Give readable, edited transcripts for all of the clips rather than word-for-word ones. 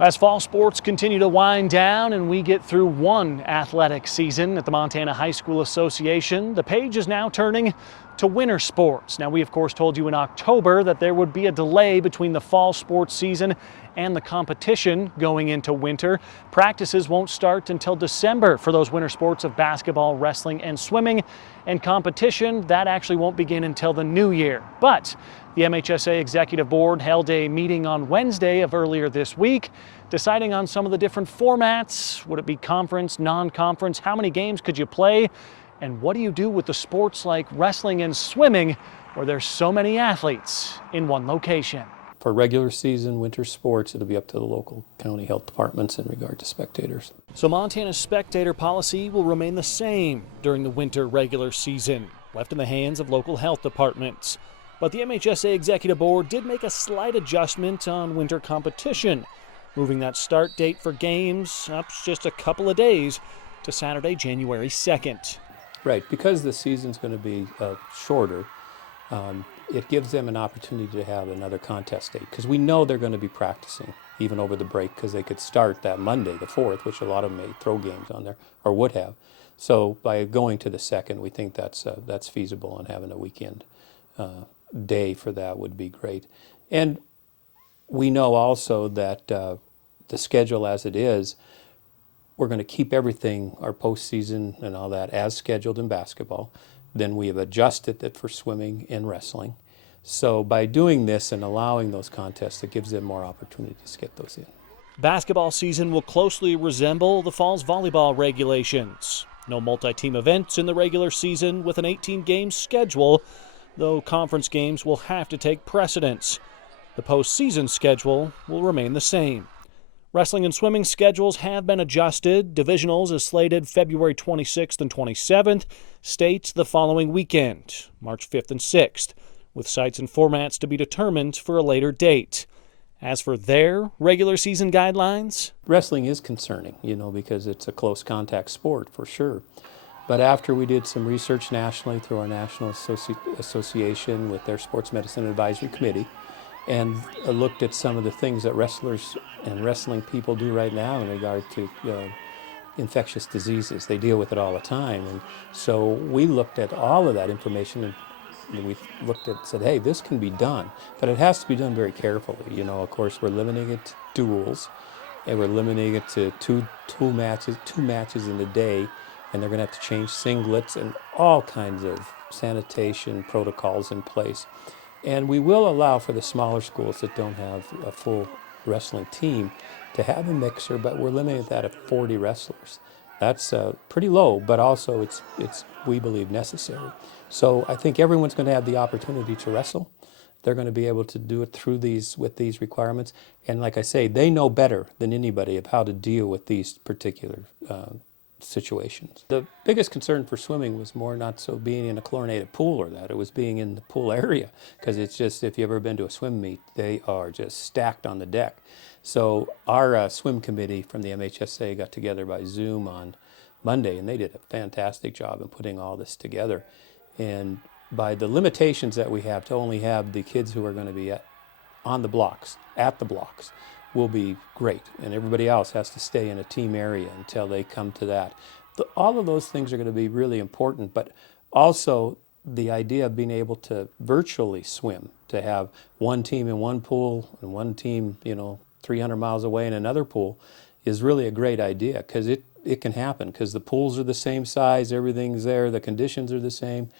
As fall sports continue to wind down and we get through one athletic season at the Montana High School Association, the page is now turning to winter sports. Now, we of course told you in October that there would be a delay between the fall sports season and the competition going into winter. Practices won't start until December for those winter sports of basketball, wrestling, and swimming. And competition, that actually won't begin until the new year. But the MHSA Executive Board held a meeting on Wednesday of earlier this week, deciding on some of the different formats. Would it be conference, non-conference? How many games could you play? And what do you do with the sports like wrestling and swimming, where there's so many athletes in one location? For regular season winter sports, it'll be up to the local county health departments in regard to spectators. So Montana's spectator policy will remain the same during the winter regular season, left in the hands of local health departments. But the MHSA Executive Board did make a slight adjustment on winter competition, moving that start date for games up just a couple of days to Saturday, January 2nd. Right, because the season's going to be shorter, it gives them an opportunity to have another contest date, because we know they're going to be practicing even over the break, because they could start that Monday, the 4th, which a lot of them may throw games on there, or would have. So by going to the 2nd, we think that's feasible, and having a weekend day for that would be great. And we know also that the schedule as it is, we're going to keep everything, our postseason and all that, as scheduled in basketball. Then we have adjusted it for swimming and wrestling. So by doing this and allowing those contests, it gives them more opportunities to get those in. Basketball season will closely resemble the fall's volleyball regulations. No multi-team events in the regular season with an 18-game schedule, though conference games will have to take precedence. The postseason schedule will remain the same. Wrestling and swimming schedules have been adjusted. Divisionals is slated February 26th and 27th. States the following weekend, March 5th and 6th, with sites and formats to be determined for a later date. As for their regular season guidelines, wrestling is concerning, because it's a close contact sport for sure. But after we did some research nationally through our National Association with their Sports Medicine Advisory Committee, and looked at some of the things that wrestlers and wrestling people do right now in regard to infectious diseases. They deal with it all the time. And so we looked at all of that information and we said, hey, this can be done, but it has to be done very carefully. Of course, we're limiting it to duels, and we're limiting it to two matches in a day, and they're going to have to change singlets and all kinds of sanitation protocols in place. And we will allow for the smaller schools that don't have a full wrestling team to have a mixer, but we're limiting that at 40 wrestlers. That's pretty low, but also it's we believe necessary. So I think everyone's going to have the opportunity to wrestle. They're going to be able to do it with these requirements. And like I say, they know better than anybody of how to deal with these particular situations. The biggest concern for swimming was more not so being in a chlorinated pool or that, it was being in the pool area, because it's just, if you've ever been to a swim meet, they are just stacked on the deck. So our swim committee from the MHSA got together by Zoom on Monday, and they did a fantastic job in putting all this together. And by the limitations that we have to only have the kids who are going to be at the blocks, will be great, and everybody else has to stay in a team area until they come to that. All of those things are going to be really important, but also the idea of being able to virtually swim, to have one team in one pool and one team 300 miles away in another pool, is really a great idea, because it can happen, because the pools are the same size, everything's there, the conditions are the same,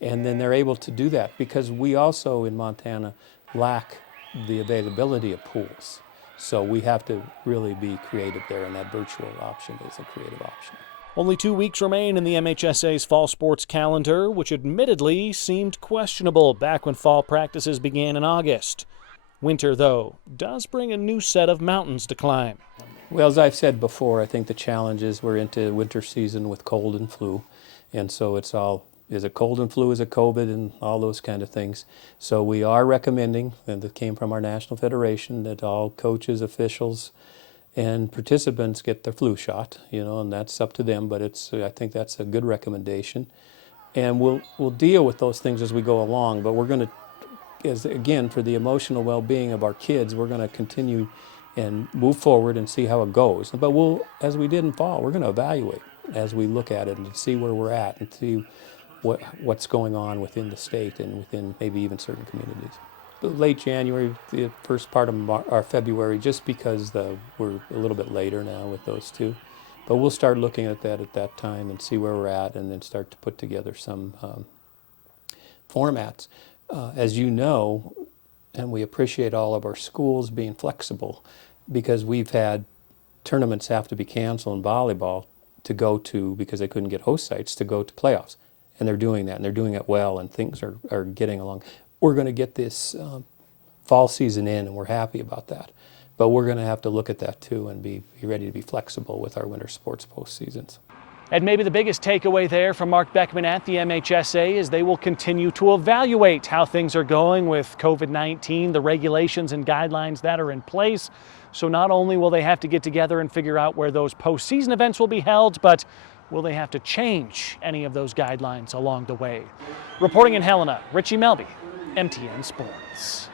and then they're able to do that, because we also in Montana lack the availability of pools. So we have to really be creative there, and that virtual option is a creative option. Only 2 weeks remain in the MHSA's fall sports calendar, which admittedly seemed questionable back when fall practices began in August. Winter, though, does bring a new set of mountains to climb. Well, as I've said before, I think the challenge is we're into winter season with cold and flu, and so it's all, is it cold and flu, is it COVID, and all those kind of things. So we are recommending, and it came from our National Federation, that all coaches, officials, and participants get their flu shot, and that's up to them, but I think that's a good recommendation. And we'll deal with those things as we go along, but we're going to, again, for the emotional well-being of our kids, we're going to continue and move forward and see how it goes. But we'll, as we did in fall, we're going to evaluate as we look at it and see where we're at and see what's going on within the state and within maybe even certain communities. But late January, the first part of February, just because we're a little bit later now with those two. But we'll start looking at that time and see where we're at, and then start to put together some formats. As you know, and we appreciate all of our schools being flexible, because we've had tournaments have to be canceled in volleyball to go to, because they couldn't get host sites, to go to playoffs. And they're doing that, and they're doing it well, and things are getting along. We're going to get this fall season in, and we're happy about that. But we're going to have to look at that too and be ready to be flexible with our winter sports postseasons. And maybe the biggest takeaway there from Mark Beckman at the MHSA is they will continue to evaluate how things are going with COVID-19, the regulations and guidelines that are in place. So not only will they have to get together and figure out where those postseason events will be held, but will they have to change any of those guidelines along the way? Reporting in Helena, Richie Melby, MTN Sports.